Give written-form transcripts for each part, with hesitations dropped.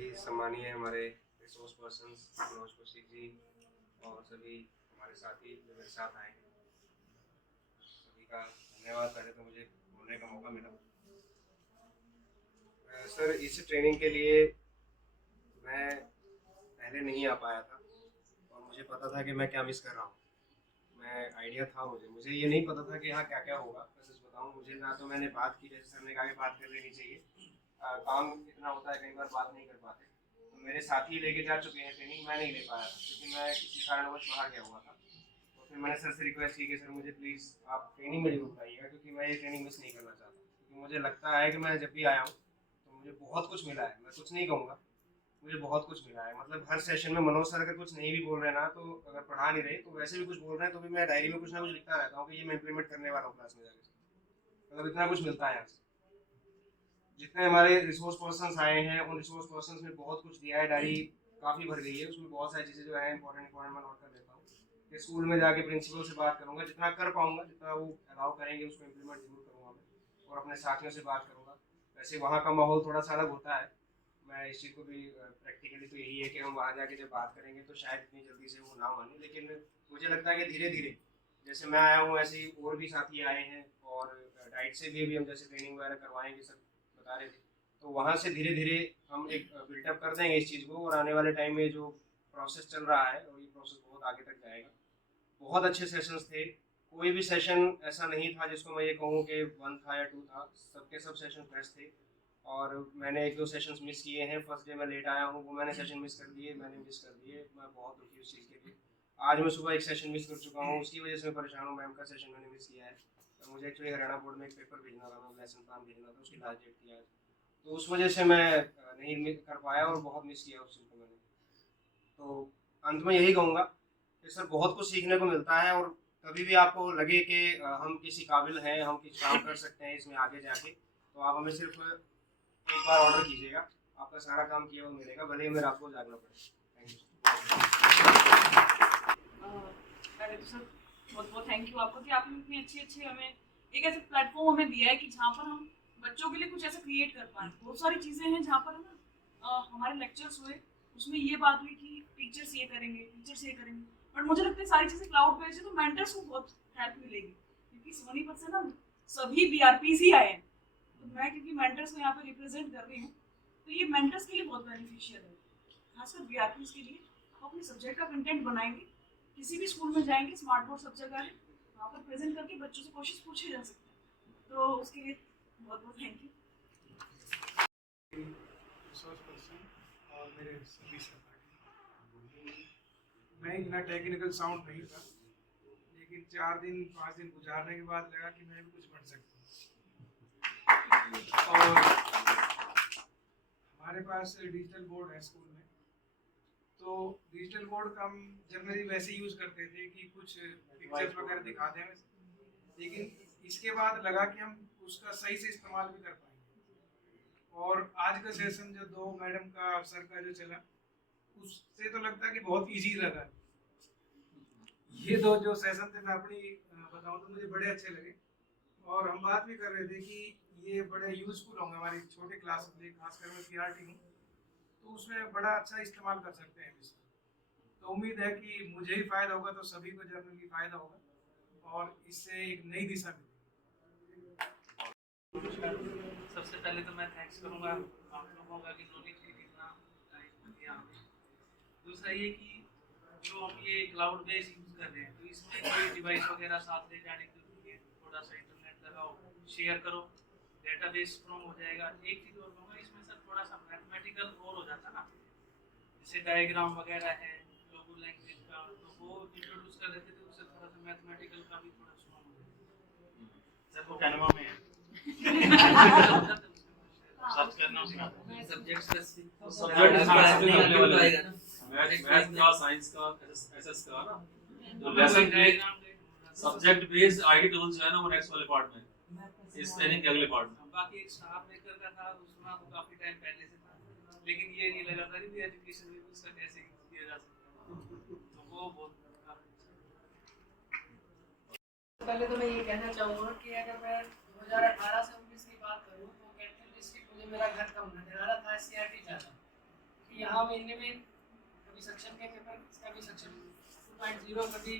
सभी सम्मानीय हमारे रिसोर्स पर्सन्स मनोज कौशिक जी और सभी हमारे साथी जो मेरे साथ आए हैं, सभी का धन्यवाद। पहले तो मुझे बोलने का मौका मिला। सर, इस ट्रेनिंग के लिए मैं पहले नहीं आ पाया था और मुझे पता था कि मैं क्या मिस कर रहा हूँ। मैं आइडिया था, मुझे ये नहीं पता था कि यहाँ क्या क्या होगा। मैं सच बताऊँ, मुझे ना तो मैंने बात की, जैसे सर ने कहा कि बात कर लेनी चाहिए। काम इतना होता है, कई बार बात नहीं कर पाते। तो मेरे साथी लेके जा चुके हैं ट्रेनिंग, मैं नहीं ले पाया था क्योंकि मैं किसी कारणवश बाहर गया हुआ था। तो फिर मैंने सर से रिक्वेस्ट की कि सर मुझे प्लीज़ आप ट्रेनिंग में जरूर बुलाइएगा, क्योंकि मैं ये ट्रेनिंग मिस नहीं करना चाहता। क्योंकि मुझे लगता है कि मैं जब भी आया हूँ तो मुझे बहुत कुछ मिला है। मैं कुछ नहीं कहूँगा, मुझे बहुत कुछ मिला है। मतलब हर सेशन में मनोज सर अगर कुछ नहीं भी बोल रहे ना, तो अगर पढ़ा नहीं रहे तो वैसे भी कुछ बोल रहे हैं, तो भी मैं डायरी में कुछ ना कुछ लिखता रहता हूँ कि ये मैं इंप्लीमेंट करने वाला हूँ क्लास में जाकर। मतलब इतना कुछ मिलता है यहाँ से। जितने हमारे रिसोर्स पर्सन्स आए हैं, उन रिसोर्स पर्सन्स में बहुत कुछ दिया है। डायरी काफ़ी भर गई है, उसमें बहुत सारी चीज़ें जो है इंपॉर्टेंट मैं नोट कर लेता हूँ कि स्कूल में जाके प्रिंसिपल से बात करूँगा, जितना कर पाऊँगा, जितना वो अलाउ करेंगे उसको इम्प्लीमेंट जरूर करूँगा मैं। और अपने साथियों से बात करूँगा। वैसे वहाँ का माहौल थोड़ा सा अलग होता है। मैं इस चीज़ को भी प्रैक्टिकली तो यही है कि हम वहाँ जाके जब बात करेंगे तो शायद इतनी जल्दी से वो ना माने, लेकिन मुझे लगता है कि धीरे धीरे, जैसे मैं आया हूँ ऐसे ही और भी साथी आए हैं। और डाइट से भी अभी हम जैसे ट्रेनिंग वगैरह करवाएंगे, सब बता रहे थे। तो वहाँ से धीरे धीरे हम एक बिल्टअप कर देंगे इस चीज़ को, और आने वाले टाइम में जो प्रोसेस चल रहा है, और ये प्रोसेस बहुत आगे तक जाएगा। बहुत अच्छे सेशंस थे। कोई भी सेशन ऐसा नहीं था जिसको मैं ये कहूँ कि वन था या टू था। सबके सब सेशन बेस्ट थे। और मैंने एक दो सेशंस मिस किए हैं। फर्स्ट डे मैं लेट आया हूँ, वो मैंने सेशन मिस कर दिए, मैं बहुत दुखी हूँ उस चीज़ के लिए। आज मैं सुबह एक सेशन मिस कर चुका हूँ, उसकी वजह से मैं परेशान हूँ। मैम का सेशन मैंने मिस किया है। तो मुझे एक्चुअली हरियाणा बोर्ड में एक पेपर भेजना था, मैं लेसन प्लान भेजना था, उसकी लास्ट डेट थी आज। तो उस वजह से मैं नहीं कर पाया और बहुत मिस किया उस चीज़ को मैंने। तो अंत में यही कहूँगा कि सर बहुत कुछ सीखने को मिलता है। और कभी भी आपको लगे कि हम किसी काबिल हैं, हम कुछ काम कर सकते हैं इसमें आगे जाके, तो आप हमें सिर्फ एक बार ऑर्डर कीजिएगा, आपका सारा काम किया हुआ मिलेगा, भले ही मेरे आपको जागना पड़े। थैंक पहले तो सर बहुत बहुत थैंक यू आपका कि आपने इतनी अच्छी अच्छी हमें एक ऐसे प्लेटफॉर्म हमें दिया है कि जहाँ पर हम बच्चों के लिए कुछ ऐसा क्रिएट कर पाए। बहुत सारी चीज़ें हैं जहाँ पर है ना हमारे लेक्चर्स हुए, उसमें ये बात हुई कि टीचर्स ये करेंगे, टीचर्स ये करेंगे। बट मुझे लगता है सारी चीज़ें क्लाउड बेस्ड है, तो मेंटर्स को बहुत हेल्प मिलेगी, क्योंकि सोनीपत से ना सभी बीआरपीज ही आए हैं। तो मैं क्योंकि मेंटर्स को यहाँ पर रिप्रेजेंट कर रही हूँ, तो ये मेंटर्स के लिए बहुत बेनिफिशियल है, खासकर बीआरपीज के लिए। आप अपने सब्जेक्ट का कंटेंट बनाएंगे, किसी भी स्कूल में जाएंगे, स्मार्ट बोर्ड सब जगह है, वहाँ पर प्रेजेंट करके बच्चों से क्वेश्चन पूछे जा सकते हैं। तो उसके लिए बहुत बहुत थैंक यू। रिसोर्स पर्सन और मेरे सभी सहपाठी, मैं इतना टेक्निकल साउंड नहीं था, लेकिन 4 दिन 5 दिन गुजारने के बाद लगा कि मैं भी कुछ बन सकता हूँ। और हमारे पास डिजिटल बोर्ड है स्कूल में, तो डिजिटल बोर्ड का हम जनरली वैसे यूज़ करते थे कि कुछ पिक्चर्स वगैरह दिखा दें, लेकिन इसके बाद लगा कि हम उसका सही से इस्तेमाल भी कर पाएंगे। और आज का सेशन जो दो मैडम का सर का जो चला, उससे तो लगता है कि बहुत इजी लगा। ये दो जो सेशन थे मैं अपनी बताऊं तो मुझे बड़े अच्छे लगे। और हम बात भी कर रहे थे कि ये बड़े यूजफुल होंगे हमारी छोटे क्लास के लिए, खासकर मैं पीआरटी हूँ तो उसमें बड़ा अच्छा इस्तेमाल कर सकते हैं इसका। तो उम्मीद है कि मुझे ही फायदा होगा तो सभी को जनरली फायदा होगा और इससे एक नई दिशा मिलेगी। सबसे पहले तो मैं थैंक्स करूँगा आप लोगों का कि नॉलेज के लिए इतना टाइम दिया हमें। दूसरा ये कि जो हम ये क्लाउड बेस यूज़ कर रहे हैं, तो इसमें कोई डिवाइस वगैरह साथ ले जाने की जरूरत नहीं है। थोड़ा सा इंटरनेट लगाओ, शेयर करो, डेटाबेस स्ट्रॉन्ग हो जाएगा। एक चीज़ और कहूँगा, इसमें सर थोड़ा सा मैथमेटिकल और हो जाता ना, जैसे डायग्राम वगैरह है लोगो लैंग्वेज का, तो वो इंट्रोड्यूस कर देते थे, उससे थोड़ा सा मैथमेटिकल का भी थोड़ा स्ट्रॉन्ग हो जाएगा। सर वो कैनवा में है सर्च करना सिखाता है। सब्जेक्ट स्पेसिफिक सब्जेक्ट अवेलेबल आएगा ना, मैथ का साइंस का एसएस का ना, तो lesson subject based ID tools जो है ना वो नेक्स्ट वाले पार्ट में, इस ट्रेनिंग के अगले पार्ट में। बाकी एक स्टाफ मेकर का था, उसमें तो काफी टाइम पहले से था, लेकिन ये नहीं लगा था कि एजुकेशन में उसका कैसे किया जा सकता है, तो वो बहुत पहले तो मैं ये कहना चाहूँगा कि अगर मैं 2018 से 19 की बात करूँ तो कैथल डिस्ट्रिक्ट मुझे मेरा घर कम नजर आ रहा था, एससीईआरटी ज़्यादा। यहाँ महीने में कभी सक्षम के पेपर, कभी सक्षम 2.0, कभी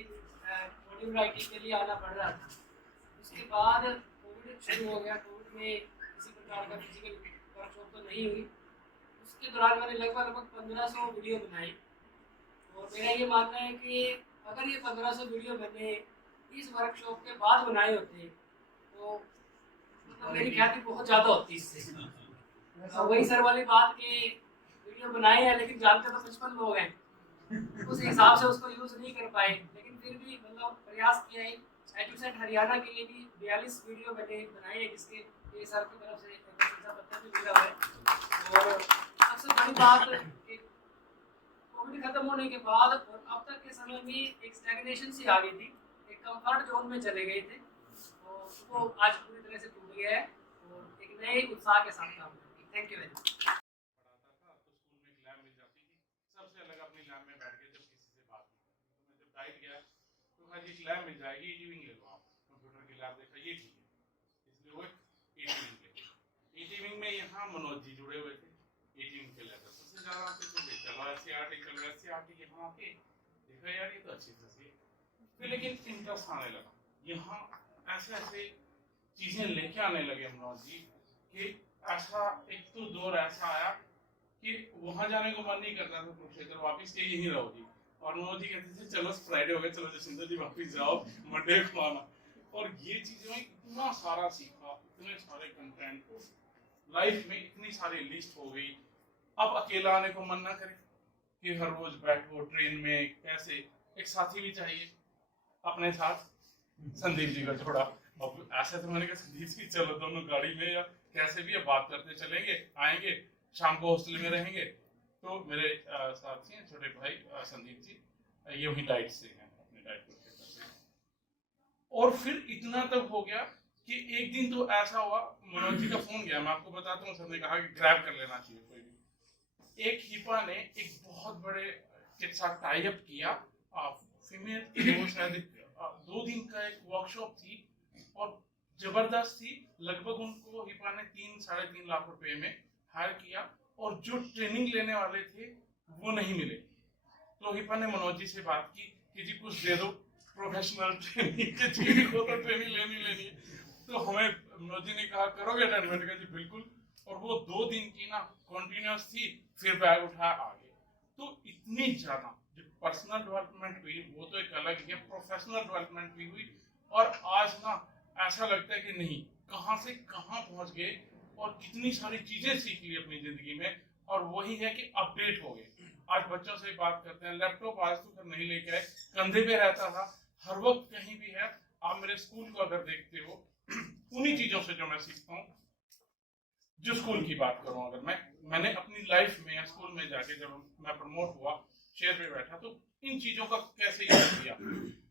मॉड्यूल राइटिंग के लिए आना पड़ रहा था। उसके बाद कोविड शुरू हो गया। कोविड में किसी प्रकार का फिजिकल वर्कशॉप तो नहीं हुई। उसके दौरान मैंने लगभग 1500 वीडियो बनाई और मेरा ये मानना है कि अगर ये 1500 वीडियो मैंने इस वर्कशॉप के बाद बनाए होते तो मतलब मेरी ख्याति बहुत ज़्यादा होती इससे। वही सर वाली बात कि वीडियो बनाए हैं लेकिन जानते तो 55 लोग हैं, उस हिसाब से उसको यूज़ नहीं कर पाए, लेकिन फिर भी मतलब प्रयास किया है। एजुसेट हरियाणा के लिए भी 42 वीडियो मैंने बनाए हैं, जिसके ये सर की तरफ से प्रशंसा पत्र भी मिला है। और सबसे बड़ी बात कि कोविड खत्म होने के बाद और अब तक के समय में एक स्टैग्नेशन सी आ गई थी, एक कंफर्ट जोन में चले गए थे, तो उसको आज पूरी तरह से टूट गया है और एक नए उत्साह के साथ काम करेंगे। Thank you very much. पढ़ाता था तो स्कूल में एक लैब मिल जाती थी, सबसे अलग अपनी लैब में बैठ के जब किसी से बात नहीं करनी। तो मैं जब डाइट गया तो कहा जी एक लैब मिल जाएगी, ईटीविंग ले लो आप। कंप्यूटर की लैब देखा, ये ठीक है, इसलिए वो ईटीविंग ले ली। ईटीविंग में यहाँ मनोज जी जुड़े हुए थे, ईटीविंग के लेकर सबसे ज़्यादा आते थे, चलो एससीईआरटी यहाँ आके देखा यार ये तो अच्छी तरह से। फिर लेकिन इंटरेस्ट आने लगा, यहाँ ऐसे ऐसे चीज़ें लेके आने लगे मनोज जी कि ऐसा एक तो दौर ऐसा आया कि वहां जाने को मन नहीं करता था, कुरुक्षेत्र वापिस के यहीं रहो जी। और मनोज जी कहते थे चलो फ्राइडे हो गया, चलो जसिंदर जी वापिस जाओ, मंडे को आना। और ये चीजों में इतना सारा सीखा, इतने सारे कंटेंट, लाइफ में इतनी सारी लिस्ट हो गई। अब अकेला आने को मन ना करे कि हर रोज बैठो ट्रेन में, कैसे एक साथी भी चाहिए अपने साथ। संदीप जी का जोड़ा, अब ऐसा तो मैंने कहा संदीप जी चलो दोनों गाड़ी में या कैसे भी बात करते चलेंगे, आएंगे शाम को हॉस्टल में रहेंगे। तो मेरे साथी हैं छोटे भाई संदीप जी, ये वही डाइट से हैं, अपने डाइट को करते हैं। और फिर इतना तक हो गया कि एक दिन तो ऐसा हुआ, मनोज जी का फोन गया, मैं आपको बताता हूँ, सर ने कहा कि ग्रैब कर लेना चाहिए कोई भी। एक हिपा ने एक बहुत बड़े के साथ टाई अप किया, फीमेल, शायद 2 दिन का एक वर्कशॉप थी और जबरदस्त थी। लगभग उनको हिपा ने 3-3.5 लाख रुपए में हायर किया और जो ट्रेनिंग लेने वाले थे वो नहीं मिले। तो हिपा ने मनोज जी से बात की कि जी कुछ दे दो प्रोफेशनल ट्रेनिंग के, जी को तो ट्रेनिंग लेनी है। तो हमें मनोज जी ने कहा करोगे अटेंड? मैंने कहा जी बिल्कुल। और वो 2 दिन की ना कॉन्टिन्यूस थी, फिर बैग उठाया आगे। तो इतनी ज्यादा जो पर्सनल डेवलपमेंट हुई वो तो एक अलग है, प्रोफेशनल डेवलपमेंट भी हुई। और आज ना ऐसा लगता है कि नहीं, कहां से कहां पहुंच गए और कितनी सारी चीजें सीख ली अपनी जिंदगी में। और वही है कि अपडेट हो गए। आज बच्चों से बात करते हैं, लैपटॉप आज तो कर नहीं लेके आए, कंधे पे रहता था, हर वक्त कहीं भी है। आप मेरे स्कूल को अगर देखते हो, उन्हीं चीजों से जो मैं सीखता हूँ। जो स्कूल की बात करूं, अगर मैंने अपनी लाइफ में या स्कूल में जाके जब मैं प्रमोट हुआ, चेयर पे बैठा, तो इन चीजों का कैसे यूज किया।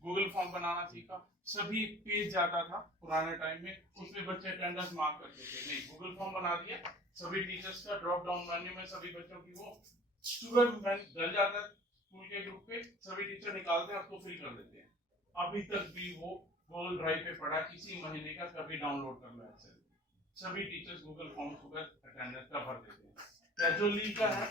गूगल फॉर्म बनाना सीखा, सभी पेज जाता था पुराने टाइम में, उसमें बच्चे अटेंडेंस मार्क करते थे, नहीं गूगल फॉर्म बना दिया, सभी टीचर्स का ड्रॉप डाउन मेन्यू में सभी बच्चों की वो स्टूडेंट डल जाता है स्कूल के ग्रुप पे, सभी टीचर निकालते हैं, उसको फिल कर देते हैं। अभी तक भी वो गूगल ड्राइव पे पड़ा, किसी महीने का कभी डाउनलोड कर लो एक्सेल। सभी टीचर्स गूगल फॉर्म सुबह अटेंडेंस का भर देते हैं। कैजुअल लीव का है,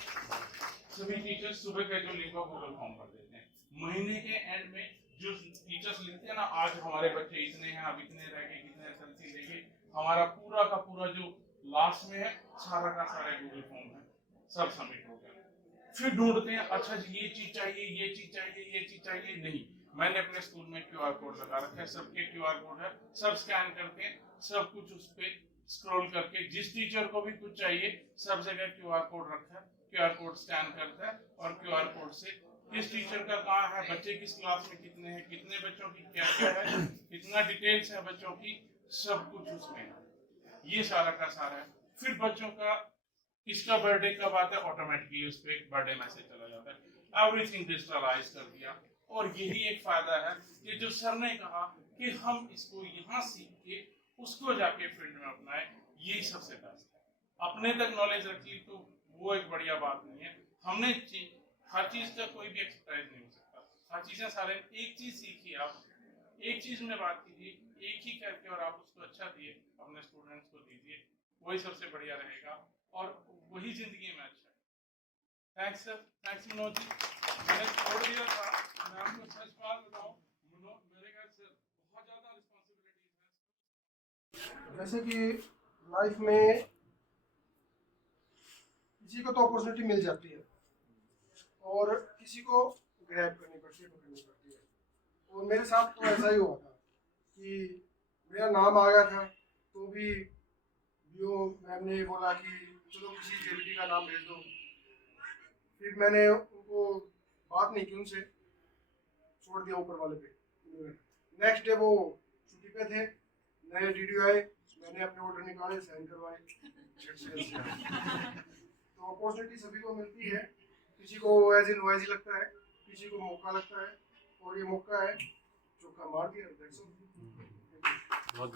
सभी टीचर्स सुबह कैजुअल लीव का गूगल फॉर्म भर देते हैं। महीने के एंड में जो टीचर्स लिखते हैं ना, आज हमारे बच्चे इतने हैं, अब इतने रह गए, कितने एसएलसी रह गए, हमारा पूरा का पूरा जो लास्ट में है सारा का सारा गूगल फॉर्म है, सब सबमिट हो गया। फिर ढूंढते हैं, अच्छा जी ये चीज चाहिए, ये चीज चाहिए, ये चीज चाहिए, नहीं। मैंने अपने स्कूल में क्यूआर कोड लगा रखा है, सबके क्यूआर कोड है, सब स्कैन करते हैं, सब कुछ उस पे स्क्रॉल करके, जिस टीचर को भी कुछ चाहिए सब जगह क्यूआर कोड रखा है, क्यूआर कोड स्कैन करता है और क्यूआर कोड से किस टीचर का कहाँ है, बच्चे किस क्लास में कितने हैं, कितने बच्चों की क्या क्या है, कितना डिटेल्स है बच्चों की, सब कुछ उसमें है। ये सारा का सारा है। फिर बच्चों का किसका बर्थडे कब आता है, ऑटोमेटिकली उस पर बर्थडे मैसेज चला जाता है। एवरीथिंग डिजिटलाइज कर दिया। और यही एक फायदा है कि जो सर ने कहा कि हम इसको यहाँ सीख के उसको जाके फील्ड में अपनाए, यही सबसे बेस्ट है। अपने तक नॉलेज रखी तो वो एक बढ़िया बात नहीं है। हमने हर चीज का कोई भी एक्सरसाइज नहीं हो सकता, हर चीजें सारे, एक चीज सीखी आप, एक चीज में बात कीजिए, एक ही करके और आप उसको अच्छा दिए, अपने स्टूडेंट्स को दीजिए, वही सबसे बढ़िया रहेगा और वही जिंदगी में अच्छा है। Thanks sir, thanks Manoj ji. मैंने छोड़ दिया था, मैं आपको सच बात बताऊं, मेरे ख्याल से बहुत ज़्यादा रिस्पॉन्सिबिलिटीज है। जैसे कि लाइफ में किसी को तो अपॉर्चुनिटी मिल जाती है और किसी को ग्रैब करनी पड़ती है, पकड़नी पड़ती है। और मेरे साथ तो ऐसा ही हुआ था कि मेरा नाम आ गया था तो भी जो मैम ने बोला कि चलो किसी जेबीटी का नाम भेज दो। फिर मैंने उनको बात नहीं की, उनसे छोड़ दिया ऊपर वाले पे। नेक्स्ट डे वो छुट्टी पे थे, नए डीडी आए, मैंने अपने ऑर्डर निकाले, साइन करवाए, तो अपॉर्चुनिटी सभी को मिलती है। किसी को एज इन वाइज लगता है, किसी को मौका लगता है, और ये मौका है, चौका मार दिया। बहुत